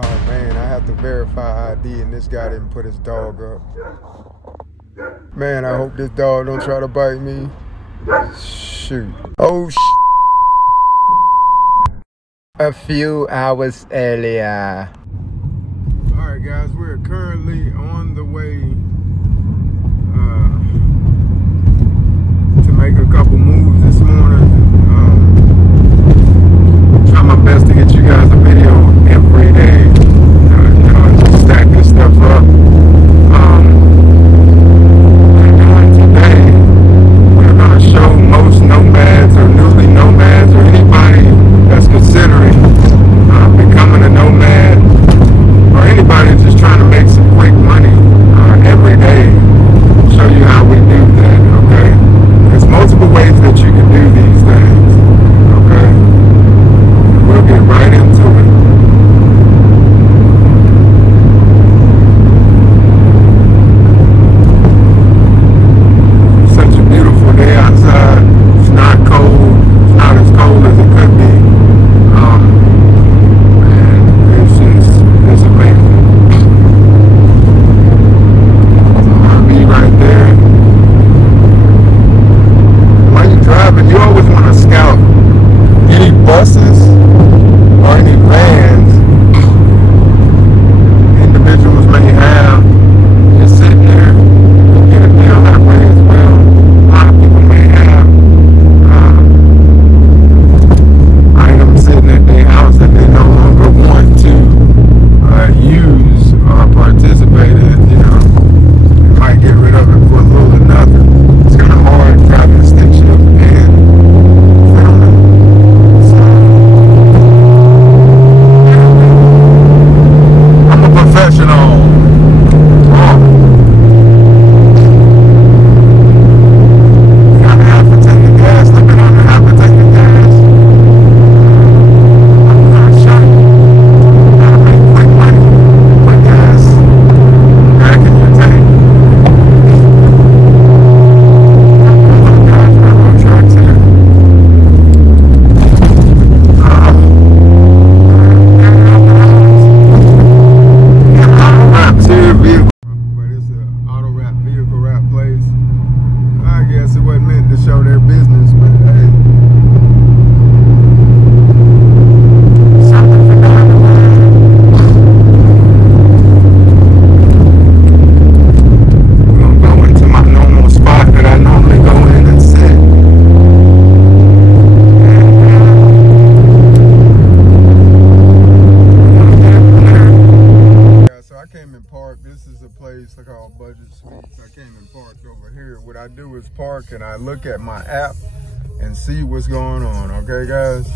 Oh man, I have to verify ID and this guy didn't put his dog up. Man, I hope this dog don't try to bite me. Shoot. Oh a few hours earlier. Alright guys, we're currently on the way to make a couple moves this morning. Try my best to get you guys a video every day. Just stack this stuff up. Today, we're going to show most nomads or newly nomads or anybody that's considering becoming a nomad or anybody just trying to make some quick money every day. Show you how we do that, okay? There's multiple ways that you can do these things, okay? We'll get right into it. Such a beautiful day outside. It's not cold. It's not as cold as it could be. And it's amazing. So I'll be right there. While you're driving, you always want to scout any buses or any vans individuals may have. Just sit there and get a deal that way as well. A lot of people may have items sitting at their house that they no longer want to use or participate in. You know, they might get rid of it for a little or nothing. It's kind of hard driving a stick shift and filming. So, I'm a professional. Got a half a tank of gas. Looking on a half a tank of gas. I'm gonna show you how to make quick money with gas back in your tank. Guys, railroad tracks here. Auto wraps here, vehicle. But it's an auto wrap, vehicle wrap place. I guess it wasn't meant to show their business, but hey. Something for down the line. We're gonna go into my normal spot that I normally go in and sit. Yeah, so I came and parked. This is a place called Budget Suites. I came and parked over here. What I do is park and I look at my app and see what's going on. Okay, guys?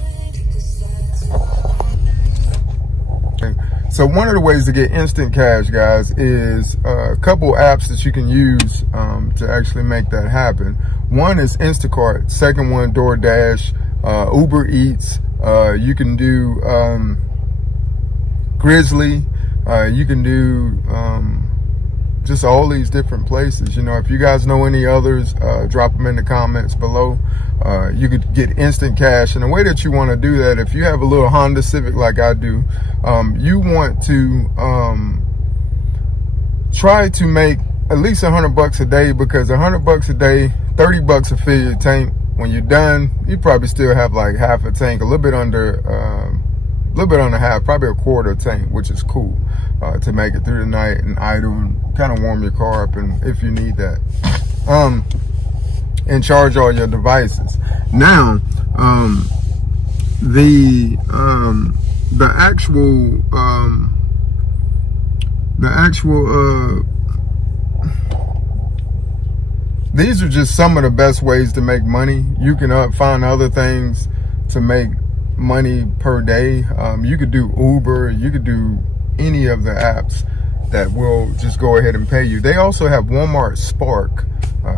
Okay. So one of the ways to get instant cash, guys, is a couple apps that you can use to actually make that happen. One is Instacart. Second one, DoorDash, Uber Eats. You can do Grizzly. You can do just all these different places. You know, if you guys know any others, drop them in the comments below. You could get instant cash. And the way that you want to do that, if you have a little Honda Civic like I do, you want to try to make at least $100 a day, because $100 a day, $30 to fill your tank. When you're done, you probably still have like half a tank, a little bit under half, probably a quarter tank, which is cool to make it through the night and idle and kind of warm your car up, and if you need that, and charge all your devices. Now, the actual these are just some of the best ways to make money. You can find other things to make money per day. You could do Uber, you could do any of the apps that will just go ahead and pay you. They also have Walmart Spark,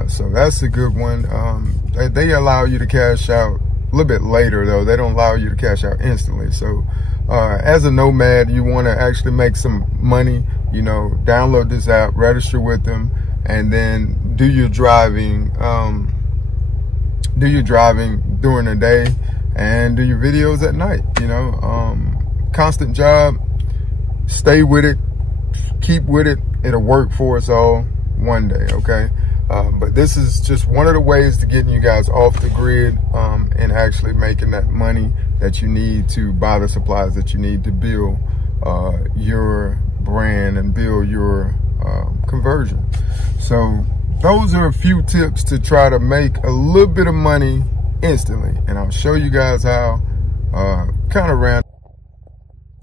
so that's a good one. They allow you to cash out a little bit later though. They don't allow you to cash out instantly. So as a nomad, you want to actually make some money, you know, download this app, register with them, and then do your driving during the day, and do your videos at night. You know, constant job, stay with it, keep with it. It'll work for us all one day, okay? But this is just one of the ways to getting you guys off the grid and actually making that money that you need to buy the supplies that you need to build your brand and build your conversion. So those are a few tips to try to make a little bit of money instantly, and I'll show you guys how. Kind of random.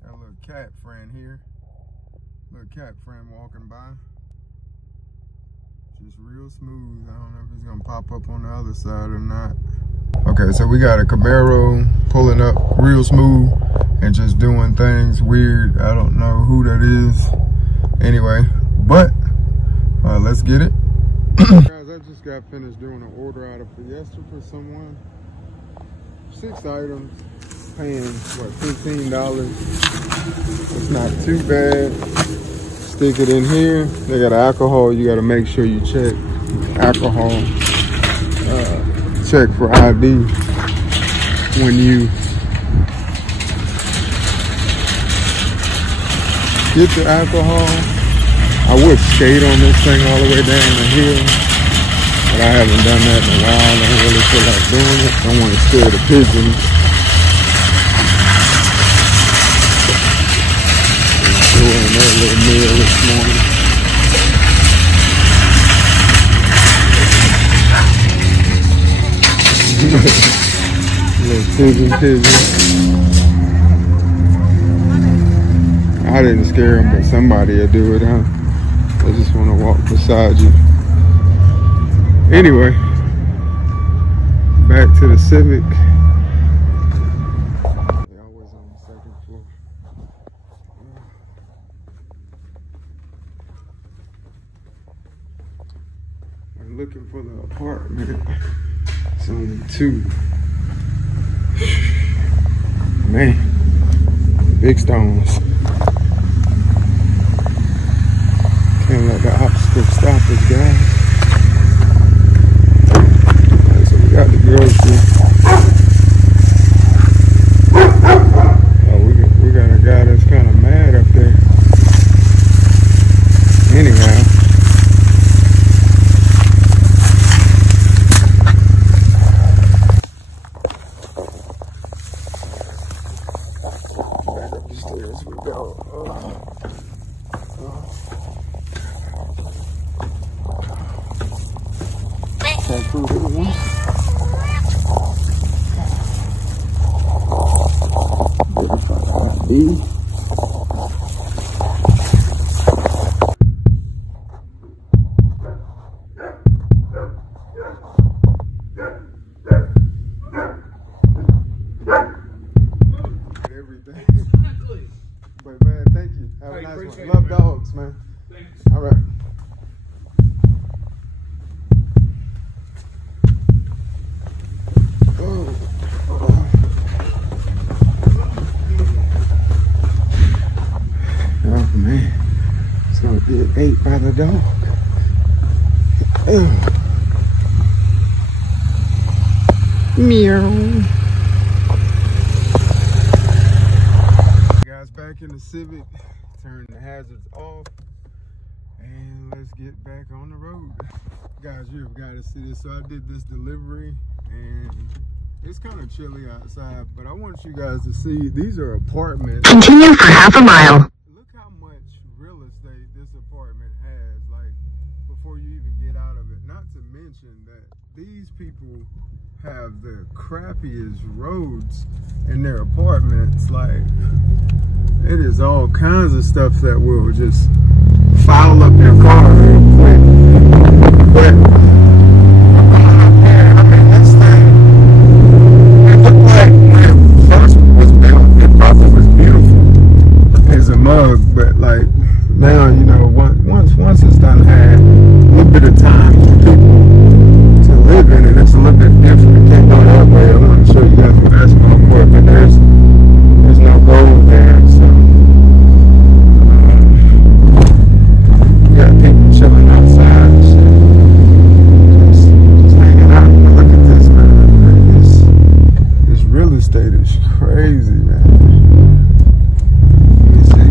Got a little cat friend here, little cat friend walking by, just real smooth. I don't know if he's gonna pop up on the other side or not. Okay, so we got a Camaro pulling up real smooth and just doing things weird. I don't know who that is anyway, but let's get it. Guys, I just got finished doing an order out of Fiesta for someone. 6 items, paying what, $15. It's not too bad. Stick it in here. They got alcohol. You got to make sure you check alcohol. Check for ID when you get the alcohol. I would skate on this thing all the way down the hill, but I haven't done that in a while. I don't really feel like doing it. I want to scare the pigeons. Doing that little meal this morning. Little pigeon. I didn't scare him, but somebody will do it, huh? I just want to walk beside you. Anyway, back to the Civic. They're always on the second floor. I'm looking for the apartment. It's only 2. Man, big stones. Can't let the obstacle stop us, guys. Alright, so we got the grocery. Oh, we got a guy that's kind of mad up there. Anyhow. Back up the stairs we go. Everything. But man, thank you. Have a nice one. Love dogs, man. Thanks. All right. Oh man, it's gonna get ate by the dog. Meow. Guys, back in the Civic, turn the hazards off, and let's get back on the road. Guys, you've got to see this. So I did this delivery, and it's kind of chilly outside, but I want you guys to see, these are apartments. Continue for half a mile. Look how much real estate this apartment has, like, before you even get out of it. Not to mention that these people have the crappiest roads in their apartments. Like, it is all kinds of stuff that will just foul up your car real quick. But but like now, you know, once it's done had a little bit of time for people to live in it, it's a little bit different. Can't go that way. I want to show you guys the basketball court, but there's no goal there. So you got people chilling outside and shit, just hanging out. Look at this, man. This real estate is crazy, man. Let me see.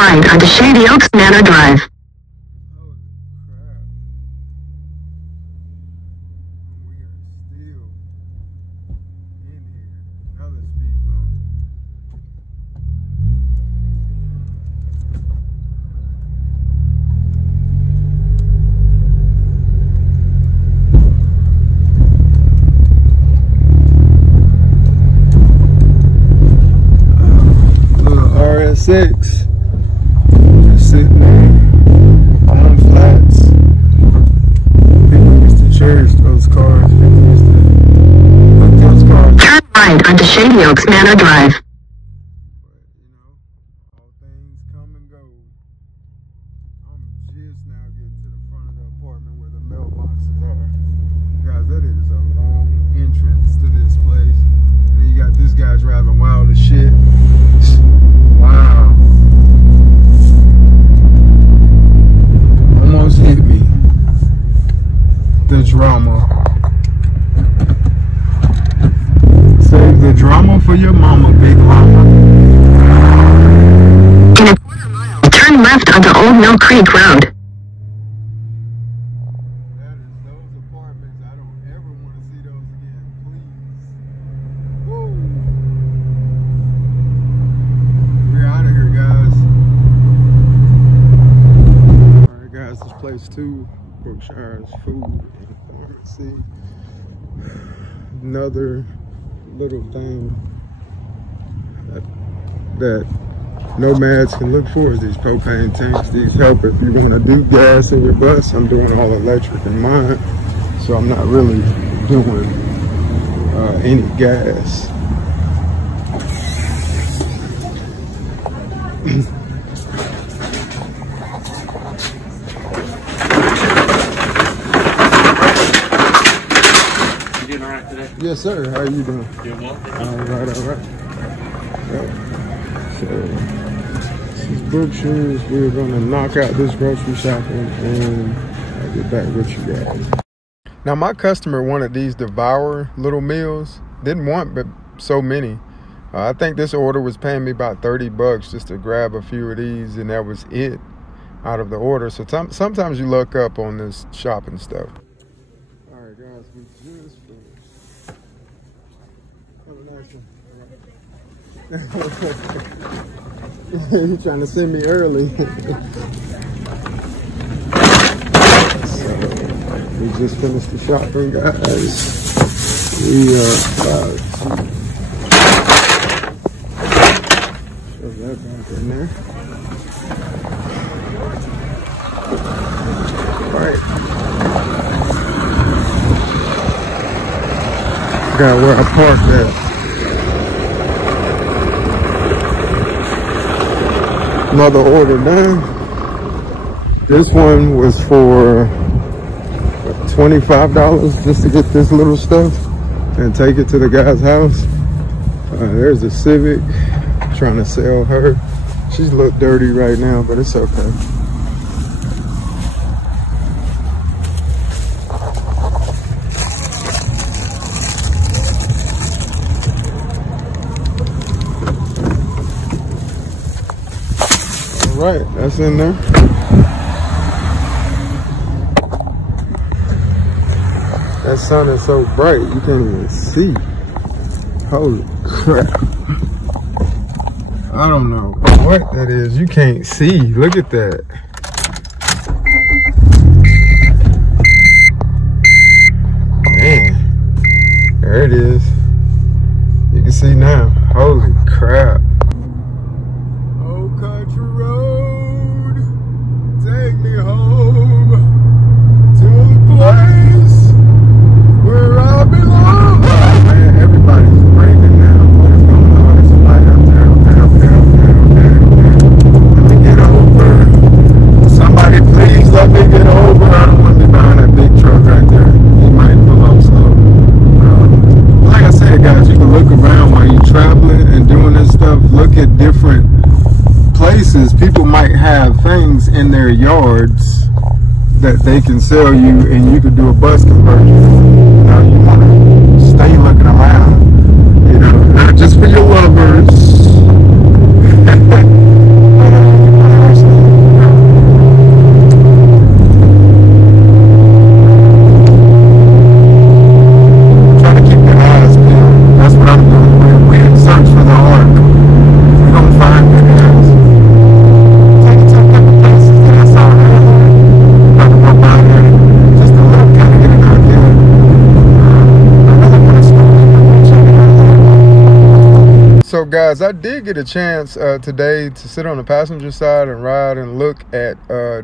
right onto Shady Oaks Manor Drive. RS6 just sitting there on flats. People used to cherish those cars. People used to put those cars. Turn right onto Shady Oaks Manor Drive. But you know, all things come and go. I'm just now getting to the front of the apartment where the mailboxes are. Guys, that is a long entrance to this place. And you got this guy driving wild as shit. Wow. Almost hit me. The drama. Save the drama for your mama, big llama. In a quarter mile, turn left onto Old Mill Creek Road. That is those apartments. I don't ever want to see those again, please. Woo. We're out of here, guys. Alright guys, this place too, Berkshire's food and pharmacy. Another little thing that nomads can look for is these propane tanks. These help if you want to do gas in your bus. I'm doing all electric in mine, so I'm not really doing any gas. Yes, sir. How are you doing? Doing well. All right. So, this is Berkshire's. We're going to knock out this grocery shopping and I'll get back with you guys. Now, my customer wanted these Devour little meals. Didn't want but so many. I think this order was paying me about 30 bucks just to grab a few of these, and that was it out of the order. So sometimes you look up on this shopping stuff. All right, guys, we just finished. You trying to send me early. So, we just finished the shopping, guys. We are about to shove that back in there. Alright. Got where I parked at. Another order done. This one was for $25 just to get this little stuff and take it to the guy's house. There's a Civic. Trying to sell her. She's a little dirty right now, but it's okay. Right, that's in there. That sun is so bright you can't even see. Holy crap. I don't know what that is. You can't see. Look at that. Man. There it is. You can see now. Holy crap. Old country road, take me home to the place where I belong. Oh, man, everybody's breaking now. What is going on? It's a light up there. Okay. Let me get over. Somebody please let me get over. I don't want to be behind that big truck right there. He might pull up slow. Like I said, guys, you can look around while you're traveling and doing this stuff. Look at different places. People might have things in their yards that they can sell you, and you could do a bus conversion. You know, you want to stay looking around, you know, not just for your lovers. But you want get a chance today to sit on the passenger side and ride and look at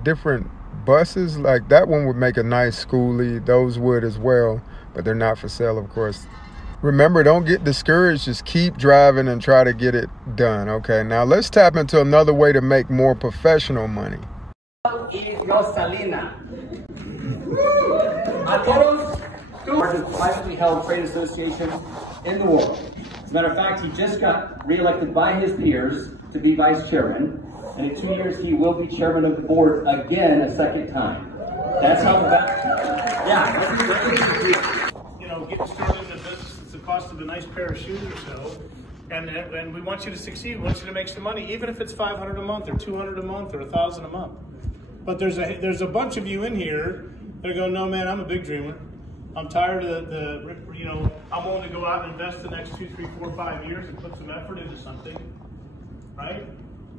different buses, like that one would make a nice schoolie. Those would as well, but they're not for sale, of course. Remember, don't get discouraged. Just keep driving and try to get it done. Okay, now let's tap into another way to make more professional money. Rosalina. A todos, largest privately held trade association in the world. As a matter of fact, he just got reelected by his peers to be vice chairman, and in 2 years he will be chairman of the board again a second time. That's how you know, getting started in the business, it's the cost of a nice pair of shoes or so. And we want you to succeed. We want you to make some money, even if it's $500 a month or $200 a month or $1,000 a month. But there's a bunch of you in here that are going, no man, I'm a big dreamer. I'm tired of you know, I'm willing to go out and invest the next 2, 3, 4, 5 years and put some effort into something, right?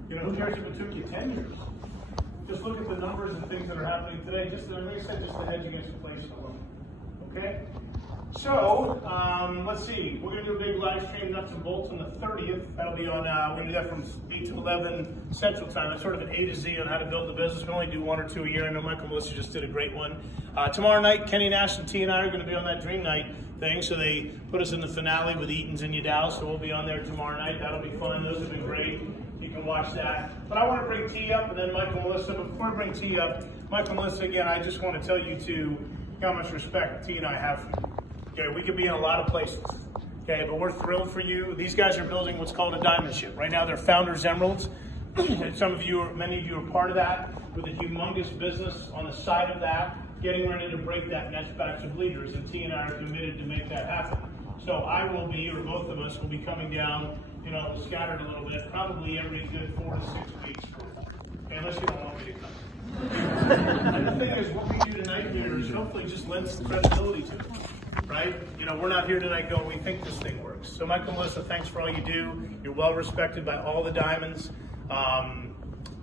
You know, who cares if it took you 10 years? Just look at the numbers and things that are happening today. Just, like I said, just to hedge against inflation alone. Okay? So, let's see. We're going to do a big live stream, nuts and bolts, on the 30th. That'll be on, we're going to do that from 8 to 11 Central Time. That's sort of an A to Z on how to build the business. We only do 1 or 2 a year. I know Michael and Melissa just did a great one. Tomorrow night, Kenny Nash and T and I are going to be on that Dream Night thing. So they put us in the finale with Eaton's and Yadal. So we'll be on there tomorrow night. That'll be fun. Those have been great. You can watch that. But I want to bring T up and then Michael and Melissa. But before I bring T up, Michael and Melissa, again, I just want to tell you how much respect T and I have for you. Okay, we could be in a lot of places, okay, but we're thrilled for you. These guys are building what's called a diamond ship. Right now, they're Founders Emeralds. Some of you, many of you are part of that, with a humongous business on the side of that, getting ready to break that next batch of leaders, and T and I are committed to make that happen. So I will be, or both of us will be coming down, you know, scattered a little bit, probably every good 4 to 6 weeks, okay, unless you don't want me to come. And the thing is, what we do tonight here is hopefully just lends some credibility to it. Right? You know, we're not here tonight going, we think this thing works. So Michael and Melissa, thanks for all you do. You're well respected by all the diamonds.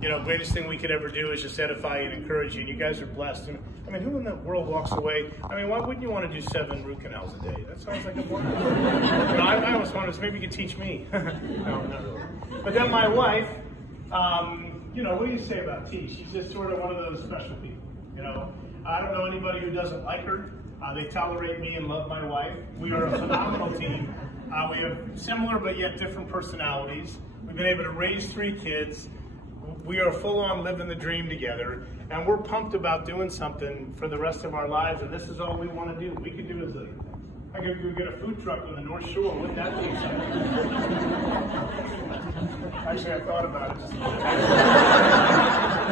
You know, greatest thing we could ever do is just edify you and encourage you. And you guys are blessed. I mean, who in the world walks away? I mean, why wouldn't you want to do 7 root canals a day? That sounds like a wonderful. You know, I almost wanted to, maybe you could teach me. No, not really. But then my wife, you know, what do you say about T? She's just sort of one of those special people. You know, I don't know anybody who doesn't like her. They tolerate me and love my wife. We are a phenomenal team. We have similar but yet different personalities. We've been able to raise 3 kids. We are full on living the dream together. And we're pumped about doing something for the rest of our lives. And this is all we want to do. We could do a zillion things. I could go get a food truck on the North Shore. Wouldn't that be exciting? Actually, I thought about it.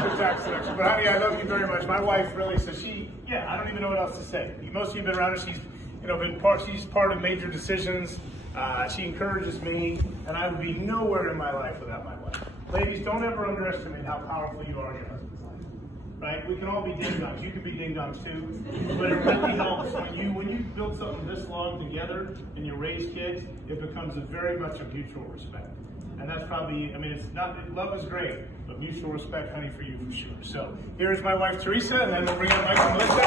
Just tax deduction. But honey, I love you very much. My wife really says I don't even know what else to say. Most of you have been around her. She's, you know, she's part of major decisions. She encourages me, and I would be nowhere in my life without my wife. Ladies, don't ever underestimate how powerful you are in your husband's life. Right? We can all be ding-dongs. You can be ding-dongs too. But it really helps when you build something this long together and you raise kids, it becomes very much a mutual respect. And that's probably, I mean, it's not, love is great, but mutual respect, honey, for you for sure. So here's my wife, Teresa, and then we'll bring in Michael and Melissa.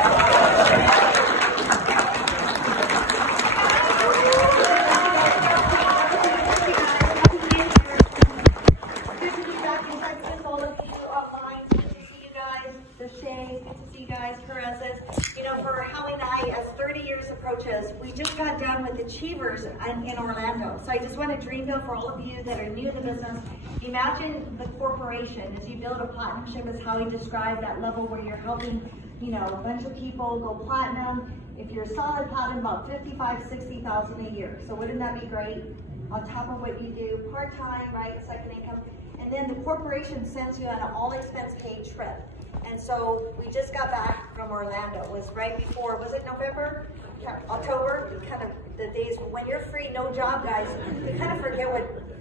We just got done with Achievers in Orlando. So I just want to dream build for all of you that are new to the business. Imagine the corporation as you build a platinum ship is how he described that level where you're helping, you know, a bunch of people go platinum. If you're solid platinum, about 55,000, 60,000 a year. So wouldn't that be great? On top of what you do part-time, right, second income. And then the corporation sends you on an all expense paid trip. And so we just got back from Orlando. It was right before, was it November? October? Kind of the days when you're free, no job, guys. You kind of forget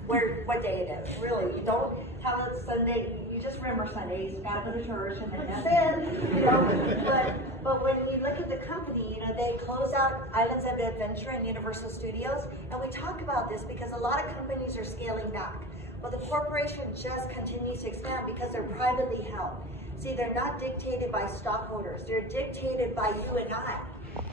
what day it is. Really, you don't tell it Sunday. You just remember Sundays. You got to go to church, and then that's it. You know, but when you look at the company, you know, they close out Islands of Adventure and Universal Studios, and we talk about this because a lot of companies are scaling back. Well, the corporation just continues to expand because they're privately held. See, they're not dictated by stockholders. They're dictated by you and I,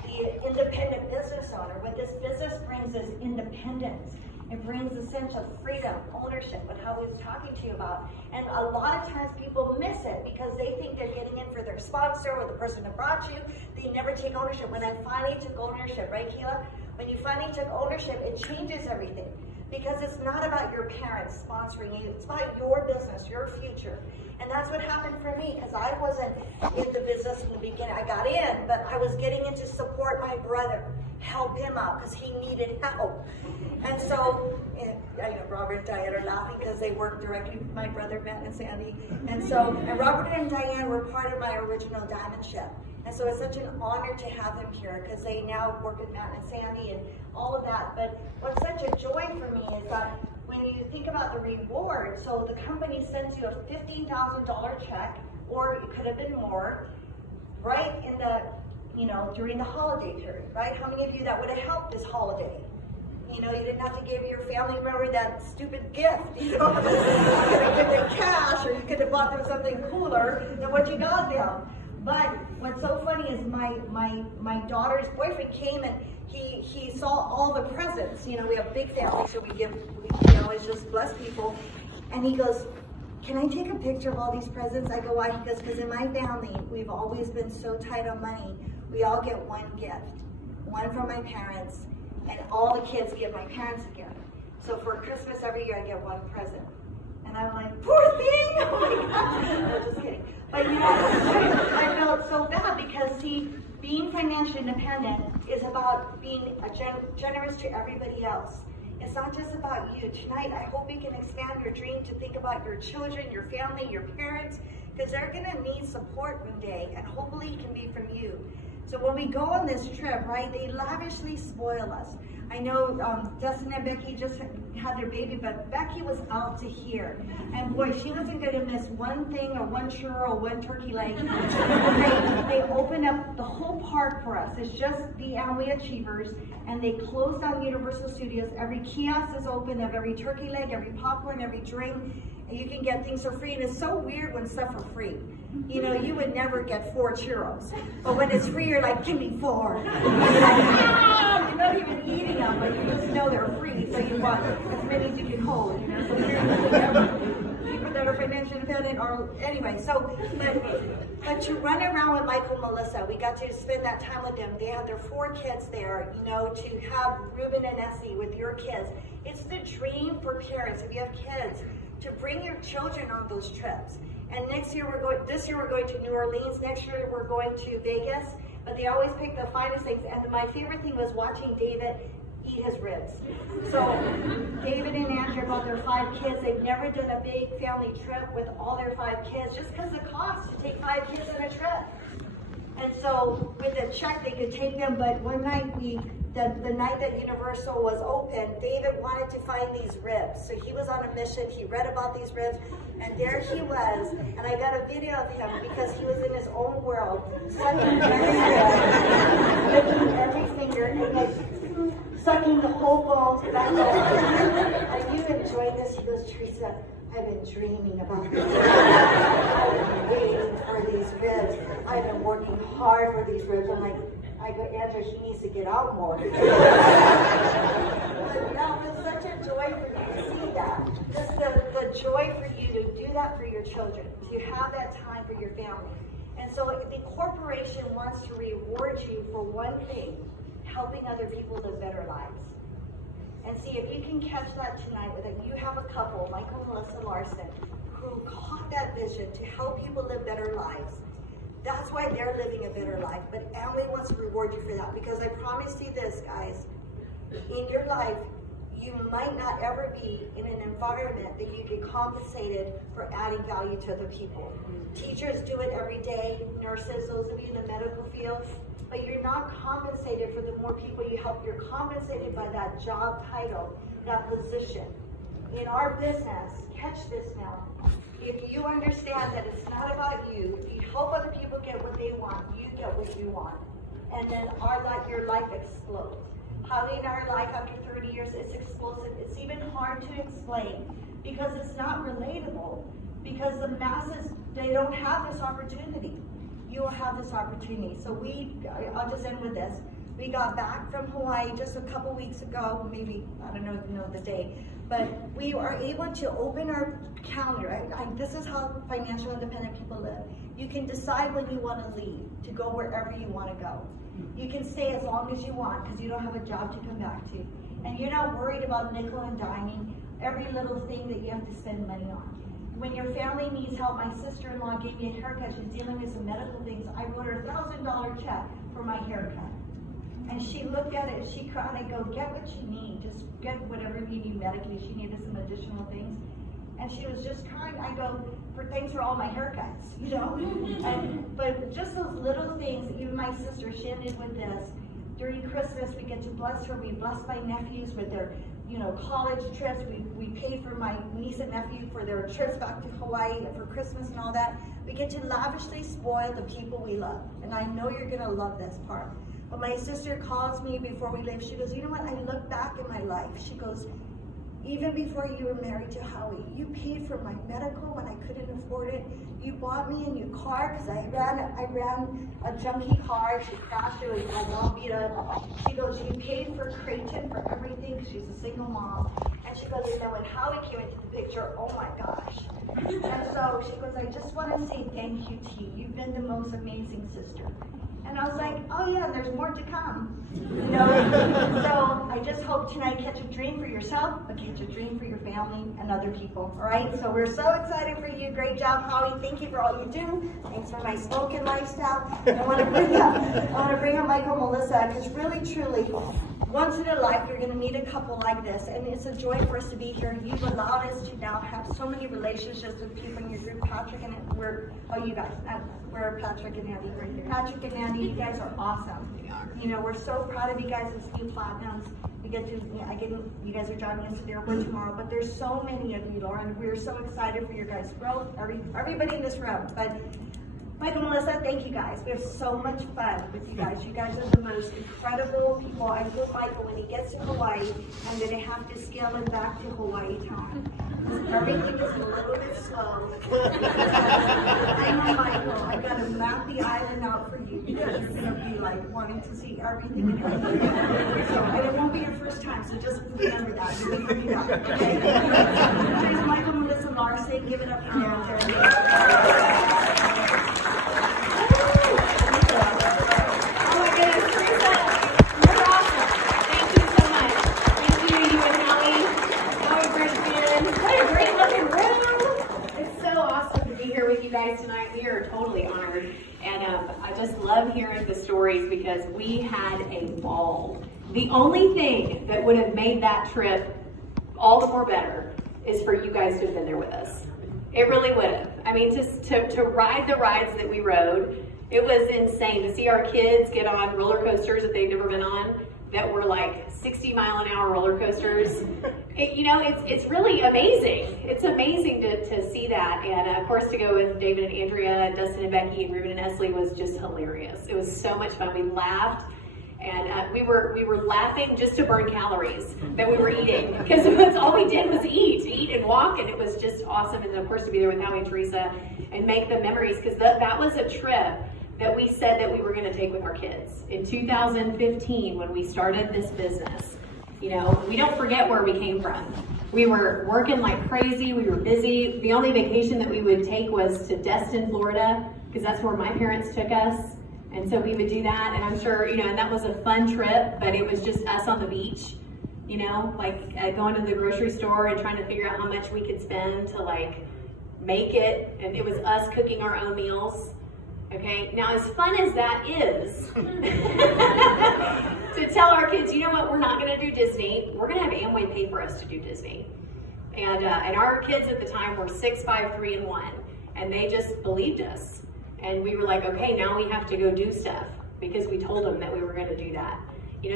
the independent business owner. What this business brings is independence. It brings a sense of freedom, ownership, and how we was talking to you about. And a lot of times people miss it because they think they're getting in for their sponsor or the person that brought you. They never take ownership. When I finally took ownership, right, Keila? When you finally took ownership, it changes everything. Because it's not about your parents sponsoring you. It's about your business, your future. And that's what happened for me, because I wasn't in the business in the beginning. I got in, but I was getting in to support my brother, help him out, because he needed help. And so, I know Robert and Diane are laughing because they work directly with my brother, Matt and Sandy. And Robert and Diane were part of my original Diamond Ship. And so it's such an honor to have them here because they now work with Matt and Sandy and all of that. But what's such a joy for me is that when you think about the reward, so the company sends you a $15,000 check, or it could have been more, right in the, during the holiday period, right? How many of you that would have helped this holiday? You didn't have to give your family member that stupid gift, you could have given them cash, or you could have bought them something cooler than what you got them. But what's so funny is my daughter's boyfriend came and he saw all the presents. We have a big family, so we always just bless people. And he goes, "Can I take a picture of all these presents?" I go, "Why?" He goes, "Because in my family, we've always been so tight on money. We all get one gift, one from my parents, and all the kids give my parents a gift. So for Christmas every year, I get one present." And I'm like, "Poor thing!" Oh my God. No, just kidding. But I felt so bad because being financially independent is about being generous to everybody else. It's not just about you. Tonight, I hope you can expand your dream to think about your children, your family, your parents, because they're going to need support one day, and hopefully it can be from you. So when we go on this trip, right, they lavishly spoil us. I know Dustin and Becky just had their baby, but Becky was out to here. And boy, she wasn't going to miss one thing or one churro or one turkey leg. They opened up the whole park for us. It's just the Amway Achievers. And they closed down Universal Studios. Every kiosk is open of every turkey leg, every popcorn, every drink. And you can get things for free. And it's so weird when stuff are free. You would never get 4 churros. But when it's free, you're like, "Give me 4. You're not even eating them, but you just know they're free, so you want as many as you can hold, So people that are financially independent are, anyway, but to run around with Michael and Melissa, we got to spend that time with them. They had their 4 kids there, to have Ruben and Essie with your kids. It's the dream for parents, if you have kids, to bring your children on those trips. And this year we're going to New Orleans. Next year we're going to Vegas. But they always pick the finest things. And my favorite thing was watching David eat his ribs. So David and Andrew brought their 5 kids. They've never done a big family trip with all their 5 kids, just because of the cost to take 5 kids on a trip. And so with a check, they could take them. But one night the night that Universal was open, David wanted to find these ribs. So he was on a mission. He read about these ribs, and there he was. And I got a video of him because he was in his own world, sucking every finger, and like sucking the whole bones. Are you enjoying this? He goes, "Teresa, I've been dreaming about this. I've been waiting for these ribs. I've been working hard for these ribs." I'm like, I go, "Andrew, he needs to get out more." But that was such a joy for me to see that. Just the joy for you to do that for your children, to have that time for your family. And so the corporation wants to reward you for one thing, helping other people live better lives. And see, if you can catch that tonight, that you have a couple, Michael and Melissa Larson, who caught that vision to help people live better lives. That's why they're living a better life. But Amway wants to reward you for that, because I promise you this, guys. In your life, you might not ever be in an environment that you get compensated for adding value to other people. Teachers do it every day, nurses, those of you in the medical field, but you're not compensated for the more people you help. You're compensated by that job title, that position. In our business, catch this now. If you understand that it's not about you, if you help other people get what they want, you get what you want. And then your life explodes. How in our life after 30 years, it's explosive. It's even hard to explain because it's not relatable. Because the masses, they don't have this opportunity. You will have this opportunity. So I'll just end with this. We got back from Hawaii just a couple weeks ago, maybe, I don't know the date, but we are able to open our calendar. This is how financial independent people live. You can decide when you want to leave, to go wherever you want to go. You can stay as long as you want because you don't have a job to come back to. And you're not worried about nickel and diming every little thing that you have to spend money on. When your family needs help, my sister-in-law gave me a haircut. She's dealing with some medical things. I wrote her a $1,000 check for my haircut. And she looked at it, she cried. I go, get what you need. Just get whatever you need medically. She needed some additional things. And she was just crying. I go, thanks for all my haircuts, you know? But just those little things, even my sister, she ended with this. During Christmas, we get to bless her. We bless my nephews with their, college trips. We paid for my niece and nephew for their trips back to Hawaii for Christmas and all that. We get to lavishly spoil the people we love. And I know you're gonna love this part. But my sister calls me before we leave. She goes, you know what, I look back in my life. She goes, even before you were married to Howie, you paid for my medical when I couldn't afford it. You bought me a new car because I ran a junky car. She crashed it. I was all beat up. She goes, you paid for Creighton for everything because she's a single mom. And she goes, and then when Howie came into the picture, oh my gosh. And so she goes, I just want to say thank you to you. You've been the most amazing sister. And I was like, oh yeah, there's more to come. So I just hope tonight catch a dream for yourself, but catch a dream for your family and other people, all right? So we're so excited for you. Great job, Howie. Thank you for all you do. Thanks for my smoking lifestyle. I want to bring up Michael and Melissa, because really, truly, once in a life, you're going to meet a couple like this, and it's a joy for us to be here. You've allowed us to now have so many relationships with people in your group. Patrick and we're Patrick and Andy. Patrick and Andy, you guys are awesome. We're so proud of you guys as new platinums. We get to, you guys are driving us to the airport tomorrow, but there's so many of you, Lauren. We're so excited for your guys' growth. Everybody in this room, but Michael, Melissa, thank you guys. We have so much fun with you guys. You guys are the most incredible people. I hope Michael, when he gets to Hawaii, I'm going to have to scale him back to Hawaii time. Everything is a little bit slow. I know, Michael, I've got to map the island out for you because you're going to be like wanting to see everything and everything. And it won't be your first time, so just remember that. You'll be back, okay? Here's Michael, Melissa, Larson. Give it up for them. Tonight. We are totally honored, and I just love hearing the stories because we had a ball. The only thing that would have made that trip all the more better is for you guys to have been there with us. It really would have. I mean, just to ride the rides that we rode, it was insane to see our kids get on roller coasters that they've never been on, that were like 60-mile-an-hour roller coasters. It's really amazing. It's amazing to see that. And of course, to go with David and Andrea, Dustin and Becky, and Ruben and Esley was just hilarious. It was so much fun. We laughed, and we were laughing just to burn calories that we were eating, because that's all we did was eat and walk, and it was just awesome. And of course, to be there with Howie and Teresa and make the memories, because that was a trip that we said that we were going to take with our kids. In 2015, when we started this business, we don't forget where we came from. We were working like crazy, we were busy. The only vacation that we would take was to Destin, Florida, because that's where my parents took us. And so we would do that, and I'm sure, and that was a fun trip, but it was just us on the beach, going to the grocery store and trying to figure out how much we could spend to make it. And it was us cooking our own meals. Okay, now as fun as that is, to tell our kids, you know what, we're not gonna do Disney, we're gonna have Amway pay for us to do Disney. And our kids at the time were 6, 5, 3, and 1, and they just believed us. And we were like, okay, now we have to go do stuff, because we told them that we were gonna do that.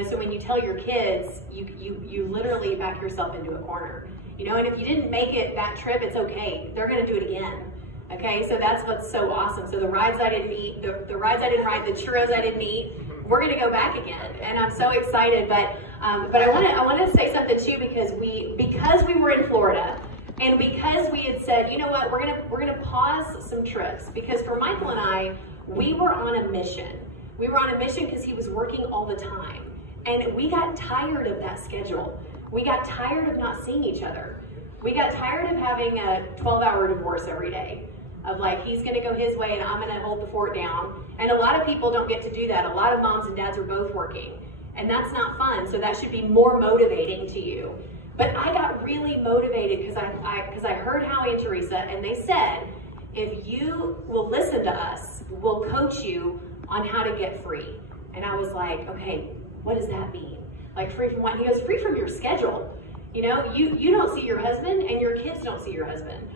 So when you tell your kids, you literally back yourself into a corner. And if you didn't make it that trip, it's okay, they're gonna do it again. Okay, so that's what's so awesome. So the rides I didn't eat, the rides I didn't ride, the churros I didn't eat, we're gonna go back again, and I'm so excited. But I want to say something too, because we were in Florida, and because we had said, you know what, we're gonna pause some trips, because for Michael and I, we were on a mission. We were on a mission because he was working all the time. And we got tired of that schedule. We got tired of not seeing each other. We got tired of having a 12-hour divorce every day. Of like, he's gonna go his way and I'm gonna hold the fort down. And a lot of people don't get to do that. A lot of moms and dads are both working. And that's not fun, so that should be more motivating to you. But I got really motivated because I heard Howie and Teresa, and they said, if you will listen to us, we'll coach you on how to get free. And I was like, okay, what does that mean? Like free from what? He goes, free from your schedule. You know, you don't see your husband and your kids don't see your husband.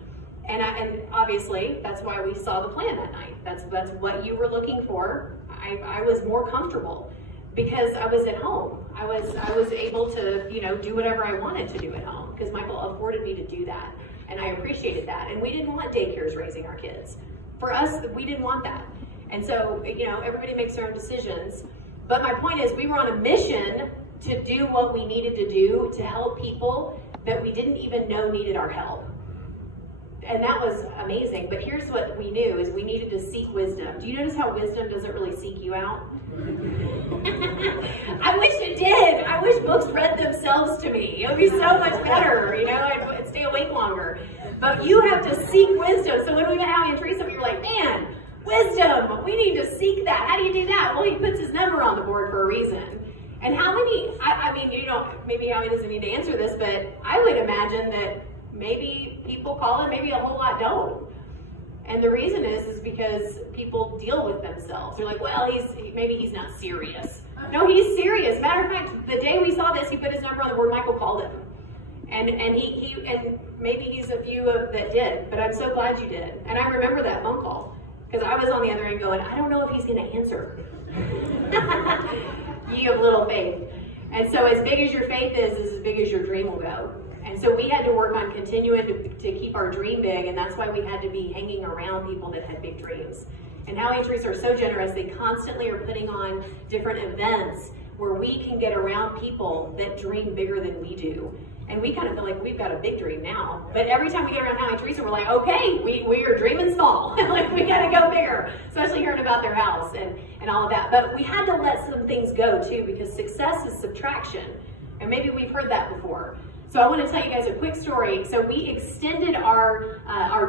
And obviously that's why we saw the plan that night. That's what you were looking for. I was more comfortable because I was at home. I was able to, you know, do whatever I wanted to do at home because Michael afforded me to do that. And I appreciated that. And we didn't want daycares raising our kids. For us, we didn't want that. And so, you know, everybody makes their own decisions. But my point is, we were on a mission to do what we needed to do to help people that we didn't even know needed our help. And that was amazing. But here's what we knew is we needed to seek wisdom. Do you notice how wisdom doesn't really seek you out? I wish it did. I wish books read themselves to me. It would be so much better, you know, I'd stay awake longer. But you have to seek wisdom. So when we met Howie and Teresa, we were like, man, wisdom, we need to seek that. How do you do that? Well, he puts his number on the board for a reason. And how many, I mean, you know, maybe Howie doesn't need to answer this, but I would imagine that maybe people call it, maybe a whole lot don't. And the reason is because people deal with themselves. They're like, well, maybe he's not serious. No, he's serious. Matter of fact, the day we saw this, he put his number on the board, Michael called him. And maybe he's a few that did, but I'm so glad you did. And I remember that phone call because I was on the other end going, I don't know if he's gonna answer. Ye of little faith. And so as big as your faith is as big as your dream will go. And so we had to work on continuing to keep our dream big, and that's why we had to be hanging around people that had big dreams. And Howie and Teresa are so generous, they constantly are putting on different events where we can get around people that dream bigger than we do. And we kind of feel like we've got a big dream now. But every time we get around Howie and Teresa, we're like, okay, we are dreaming small. Like, we gotta go bigger, especially hearing about their house and all of that. But we had to let some things go too, because success is subtraction. And maybe we've heard that before. So I want to tell you guys a quick story. So we extended our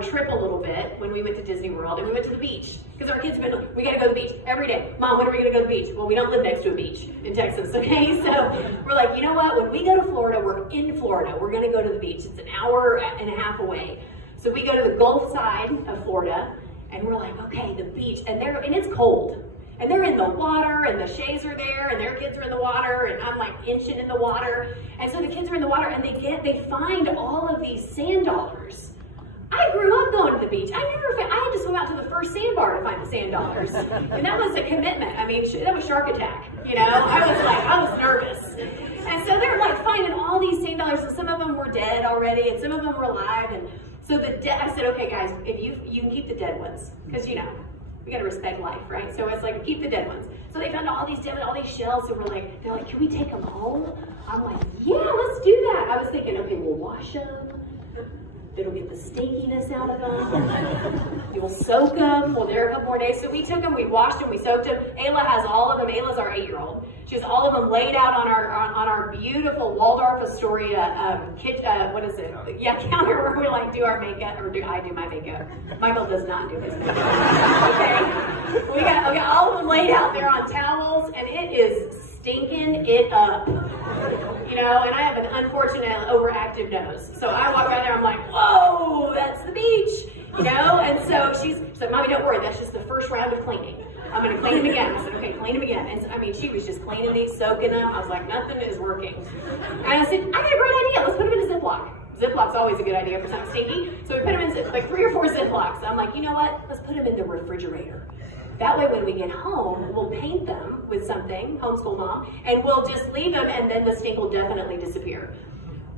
trip a little bit when we went to Disney World, and we went to the beach because our kids have been like, we got to go to the beach every day. Mom, when are we going to go to the beach? Well, we don't live next to a beach in Texas, okay? So we're like, you know what? When we go to Florida, we're in Florida. We're going to go to the beach. It's an hour and a half away. So we go to the Gulf side of Florida, and we're like, okay, the beach, and it's cold. And they're in the water, and the Shays are there, and their kids are in the water, and I'm like inching in the water. And so the kids are in the water, and they find all of these sand dollars. I grew up going to the beach. I had to swim out to the first sandbar to find the sand dollars. And that was a commitment. I mean, that was shark attack, you know? I was nervous. And so they're like finding all these sand dollars, and some of them were dead already, and some of them were alive. And so I said, okay guys, if you can keep the dead ones, because you know, we gotta respect life, right? So it's like, keep the dead ones. So they found all these shells, so they're like, can we take them home? I'm like, yeah, let's do that. I was thinking, okay, we'll wash them. It'll get the stinkiness out of them. You'll soak them. Well, there are a couple more days. So we took them, we washed them, we soaked them. Ayla has all of them. Ayla's our 8-year-old. She has all of them laid out on our beautiful Waldorf Astoria what is it? Yeah, counter where we like do our makeup, or I do my makeup. Michael does not do his makeup. Okay, we got all of them laid out there on towels, and it is stinking it up. You know, and I have an unfortunate overactive nose. So I walk out there, I'm like, whoa, that's the beach. You know, and so she said, Mommy, don't worry, that's just the first round of cleaning. I'm gonna clean them again. I said, okay, clean them again. And I mean, she was just cleaning these, soaking them. I was like, nothing is working. And I said, I got a great idea. Let's put them in a Ziploc. Ziplock's always a good idea for something stinky. So we put them in like 3 or 4 Ziplocs. I'm like, you know what? Let's put them in the refrigerator. That way when we get home, we'll paint them with something, homeschool mom, and we'll just leave them, and then the stink will definitely disappear.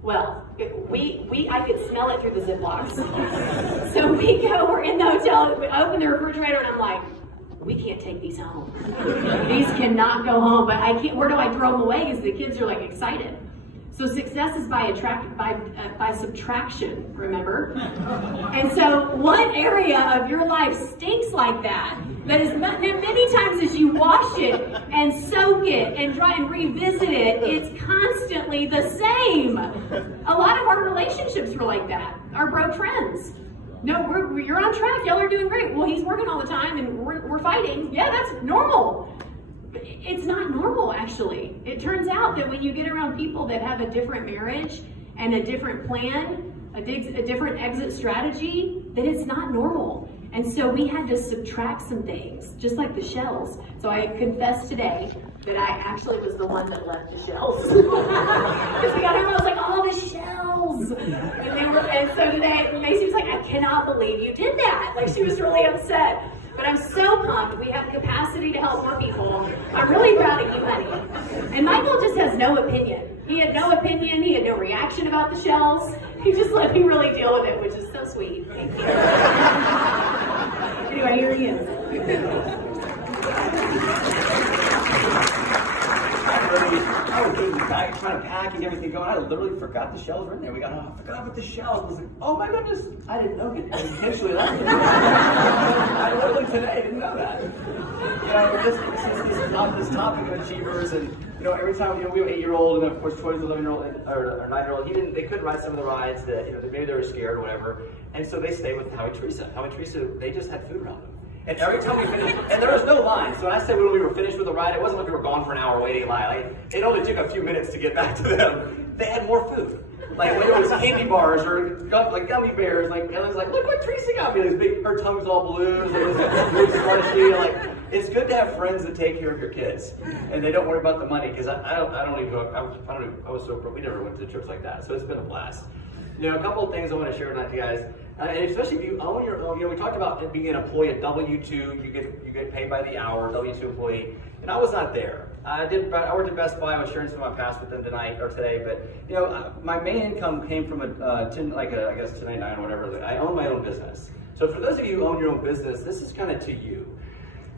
Well, I could smell it through the Ziplocs. So we're in the hotel, we open the refrigerator, and I'm like, we can't take these home. These cannot go home, but I can't, where do I throw them away? Because the kids are like excited. So success is by subtraction, remember? And so what area of your life stinks like that? That as many times as you you wash it and soak it and try and revisit it, it's constantly the same. A lot of our relationships were like that, our bro friends. No, you're on track, y'all are doing great. Well, he's working all the time and we're fighting. Yeah, that's normal. It's not normal, actually. It turns out that when you get around people that have a different marriage and a different plan, a different exit strategy, that it's not normal. And so we had to subtract some things, just like the shells. So I confessed today that I actually was the one that left the shells. Because we got home, I was like, oh, the shells. And so today, Macy was like, I cannot believe you did that. Like, she was really upset. But I'm so pumped. We have capacity to help more people. I'm really proud of you, honey. And Michael just has no opinion. He had no opinion. He had no reaction about the shells. He just let me really deal with it, which is so sweet. Thank you. Anyway, here he is. I was getting the bag, trying to pack and everything going. I literally forgot the shells were in there. I forgot about the shells. I was like, oh my goodness, I didn't know that intentionally left it. I literally today didn't know that. This topic of achievers, and every time we have an 8-year-old, and of course Troy's 11-year-old or 9-year-old, they couldn't ride some of the rides that maybe they were scared or whatever, and so they stayed with Howie Teresa. They just had food around them. And every time we finished, and there was no line, so when I said when we were finished with the ride, it wasn't like we were gone for an hour waiting in line. It only took a few minutes to get back to them. They had more food. Like whether it was candy bars or gummy bears, Ellen's like, look what Teresa got me. Her tongue's all blue, and it's slushy. It's good to have friends that take care of your kids, and they don't worry about the money. Because I was so broke. We never went to trips like that, so it's been a blast. A couple of things I want to share with you guys, and especially if you own your own. We talked about being an employee at W-2. You get paid by the hour, W-2 employee, and I was not there. I worked at Best Buy. I was sharing some of my past with them today, but my main income came from a 1099 or whatever. I own my own business. So for those of you who own your own business, this is kind of to you.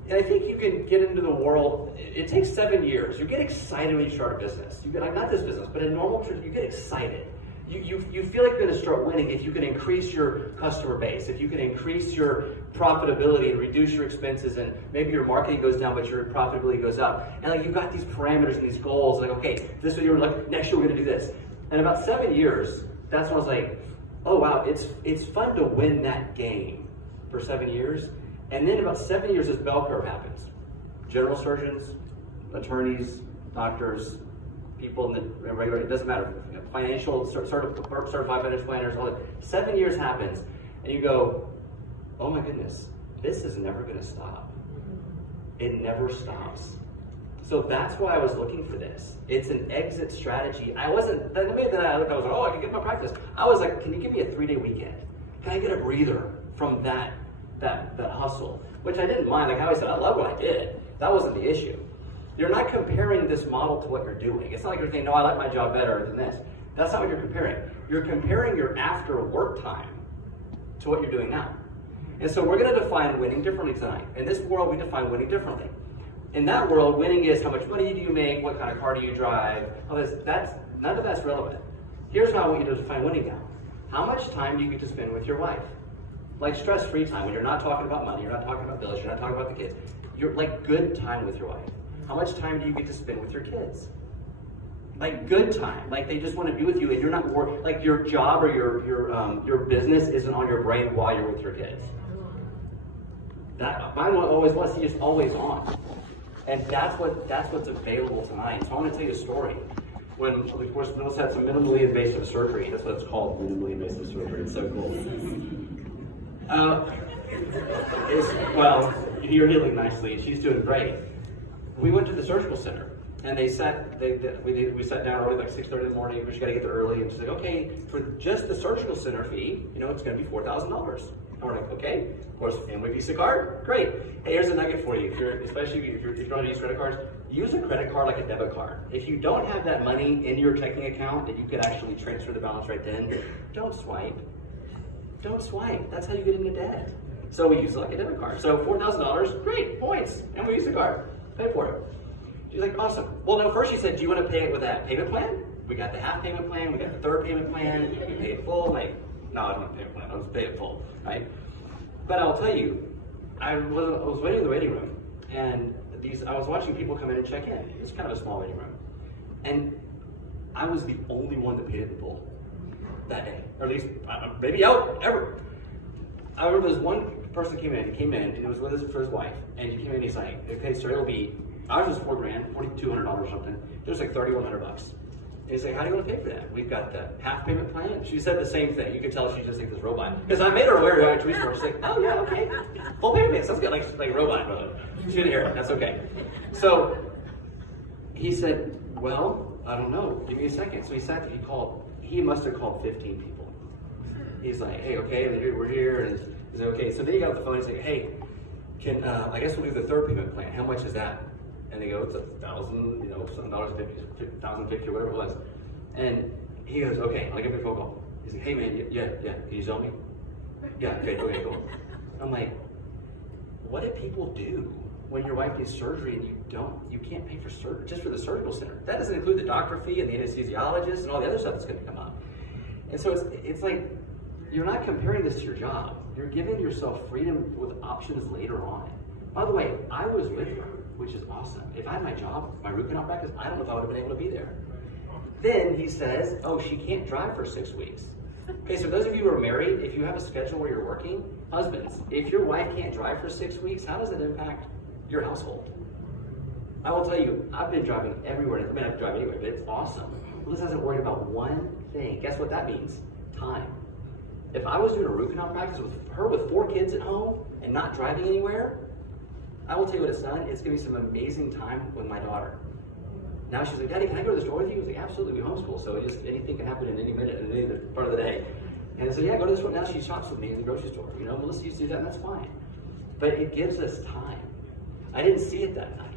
And I think you can get into the world. It takes 7 years. You get excited when you start a business. Not this business, but in normal, you get excited. You feel like you're going to start winning if you can increase your customer base, if you can increase your profitability and reduce your expenses, and maybe your marketing goes down but your profitability goes up. And you've got these parameters and these goals. Okay, this year next year we're going to do this. And about 7 years, that's when I was like, oh wow, it's fun to win that game for 7 years. And then about 7 years, this bell curve happens. General surgeons, attorneys, doctors, people in the regular, it doesn't matter, financial, certified financial planners, all that. 7 years happens, and you go, oh my goodness, this is never going to stop. It never stops. So that's why I was looking for this. It's an exit strategy. I wasn't, the minute that I looked, I was like, oh, I can get my practice. I was like, can you give me a 3-day weekend? Can I get a breather from that hustle? Which I didn't mind. Like how I said, I love what I did. That wasn't the issue. You're not comparing this model to what you're doing. It's not like you're saying, no, I like my job better than this. That's not what you're comparing. You're comparing your after work time to what you're doing now. And so we're going to define winning differently tonight. In this world, we define winning differently. In that world, winning is how much money do you make, what kind of car do you drive, all this. None of that's relevant. Here's how I want you to define winning now. How much time do you get to spend with your wife? Like stress-free time, when you're not talking about money, you're not talking about bills, you're not talking about the kids. You're like good time with your wife. How much time do you get to spend with your kids? Like good time, like they just want to be with you, and you're not working. Like your job or your business isn't on your brain while you're with your kids. That mine always was. He's just always on, and that's what's available tonight. So I want to tell you a story. When of course Melissa had some minimally invasive surgery. That's what it's called, minimally invasive surgery. It's so cool. Well, you're healing nicely, and she's doing great. We went to the surgical center, and we sat down early, like 6:30 in the morning. We just got to get there early, and she's like, okay, for just the surgical center fee, it's going to be $4,000. And we're like, okay, of course, and we Visa card, great. Hey, here's a nugget for you. Especially if you don't use credit cards, use a credit card like a debit card. If you don't have that money in your checking account that you could actually transfer the balance right then, don't swipe. Don't swipe. That's how you get into debt. So we use it like a debit card. So $4,000, great, points, and we use the card. Pay for it. She's like, awesome. Well, no, first she said, do you want to pay it with that payment plan? We got the half payment plan, we got the third payment plan, we pay it full. Like, no, I don't want to pay it plan, I'll just pay it full, right? But I'll tell you, I was waiting in the waiting room, and I was watching people come in and check in. It's kind of a small waiting room. And I was the only one that paid it in full that day, or at least maybe out ever. I remember this one person came in, and he was with for his wife, and he came in and he's like, okay, sir, it'll be, ours was $4,000, $4,200 or something. It was like $3,100 bucks. And he's like, how do you want to pay for that? We've got the half payment plan. She said the same thing. You can tell she just thinks it's robot. Because I made her aware of it. She's like, oh yeah, okay. Full payment. Sounds good, like a robot, brother. She didn't hear it. That's okay. So he said, well, I don't know. Give me a second. So he sat there. He must have called 15 people. He's like, hey, okay, we're here. And he's like, okay. So then he got off the phone. He's like, hey, I guess we'll do the third payment plan. How much is that? And they go, it's $1,000, some dollars, $1,050 or whatever it was. And he goes, okay, I'll give him a phone call. He's like, hey man, yeah, can you sell me? Yeah, okay, cool. I'm like, what do people do when your wife needs surgery and you can't pay for surgery, just for the surgical center? That doesn't include the doctor fee and the anesthesiologist and all the other stuff that's gonna come up. And so it's like, you're not comparing this to your job. You're giving yourself freedom with options later on. By the way, I was with her, which is awesome. If I had my job, my root canal practice, I don't know if I would have been able to be there. Then he says, oh, she can't drive for 6 weeks. Okay, so those of you who are married, if you have a schedule where you're working, husbands, if your wife can't drive for 6 weeks, how does it impact your household? I will tell you, I've been driving everywhere. I mean, I drive anyway, but it's awesome. Liz hasn't worried about one thing. Guess what that means? Time. If I was doing a root canal practice with her with 4 kids at home and not driving anywhere, I will tell you what it's done. It's given me some amazing time with my daughter. Now she's like, Daddy, can I go to the store with you? I was like, absolutely, we homeschool, so just anything can happen in any minute, in any part of the day. And I said, yeah, go to the store. Now she shops with me in the grocery store. You know, Melissa used to do that, and that's fine. But it gives us time. I didn't see it that night.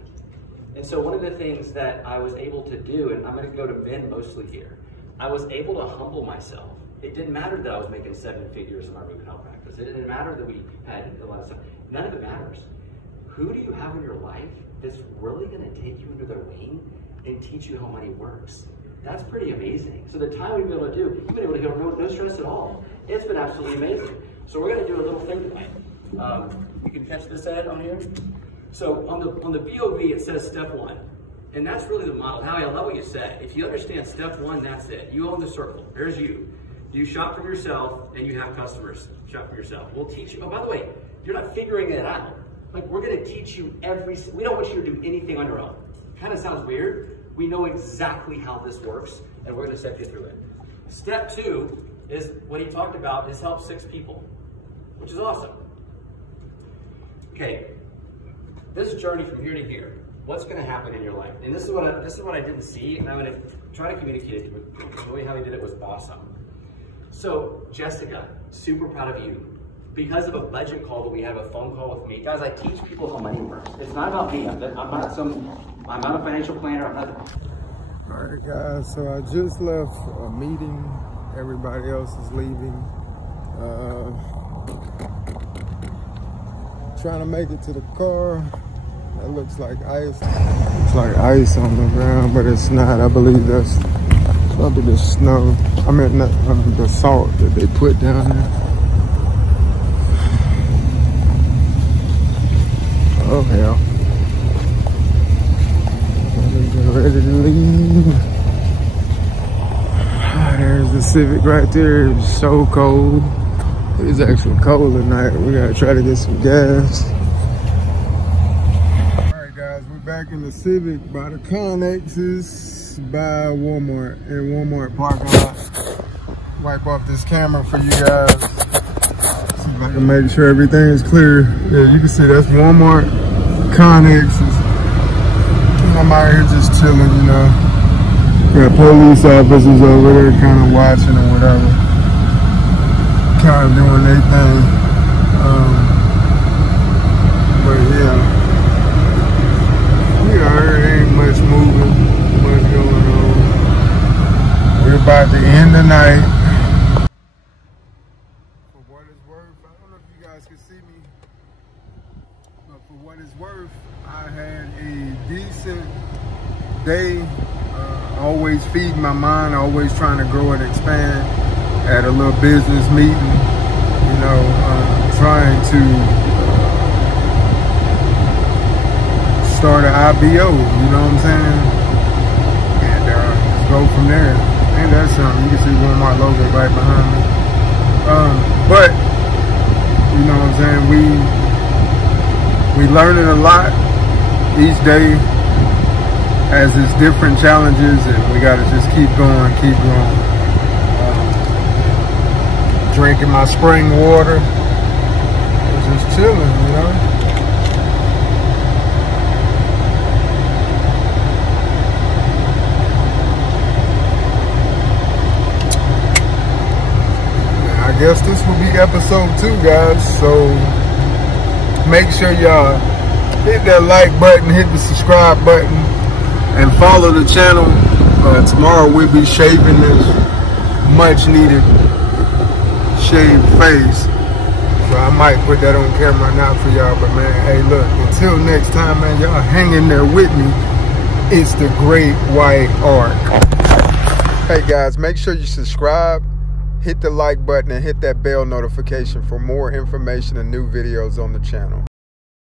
And so one of the things that I was able to do, and I'm going to go to men mostly here, I was able to humble myself. It didn't matter that I was making 7 figures in my root canal practice. It didn't matter that we had a lot of stuff. None of it matters. Who do you have in your life that's really going to take you under their wing and teach you how money works? That's pretty amazing. So the time we've been able to do, you've been able to go no stress at all. It's been absolutely amazing. So we're going to do a little thing tonight. You can catch this ad on here. So on the BOV, it says step 1. And that's really the model. Howie, I love what you said. If you understand step 1, that's it. You own the circle. There's you. You shop for yourself and you have customers shop for yourself. We'll teach you. Oh, by the way, you're not figuring it out. Like, we're going to teach you we don't want you to do anything on your own. Kind of sounds weird. We know exactly how this works, and we're going to step you through it. Step 2 is what he talked about, is help 6 people, which is awesome. Okay, this journey from here to here, what's going to happen in your life? And this is what I didn't see, and I'm going to try to communicate it to you. The way how he did it was awesome. So, Jessica, super proud of you. Because of a budget call that we have, a phone call with me. Guys, I teach people how money works. It's not about me. I'm not a financial planner. I'm not. All right, guys, so I just left a meeting. Everybody else is leaving. Trying to make it to the car. That looks like ice. It's like ice on the ground, but it's not. I believe that's probably the snow. I mean, the salt that they put down there. Oh hell. Ready to leave. There's the Civic right there. It's so cold. It's actually cold tonight. We gotta try to get some gas. Alright guys, we're back in the Civic by the Connexes by Walmart, in Walmart parking lot. Wipe off this camera for you guys. See if I can make sure everything is clear. Yeah, you can see that's Walmart Connexes. I'm out here just chilling, you know. Got police officers over there kind of watching or whatever. Kind of doing their thing. But yeah. There ain't much moving, much going on. We're about to end the night. For what it's worth, I don't know if you guys can see me, but for what it's worth, I had a decent day. Always feeding my mind, always trying to grow and expand. At a little business meeting, you know, trying to start an IBO, you know what I'm saying? And just go from there. And that's something. You can see one of my logo right behind me. But you know what I'm saying? We learning a lot each day as it's different challenges, and we gotta just keep going, keep growing. Drinking my spring water, just chilling, you know. I guess this will be episode 2, guys. So make sure y'all hit that like button, hit the subscribe button, and follow the channel. Tomorrow we'll be shaving this much needed shaved face. So I might put that on camera now for y'all. But man, hey, look, until next time, man, y'all hang in there with me. It's the Great White Arc. Hey guys, make sure you subscribe, hit the like button, and hit that bell notification for more information and new videos on the channel.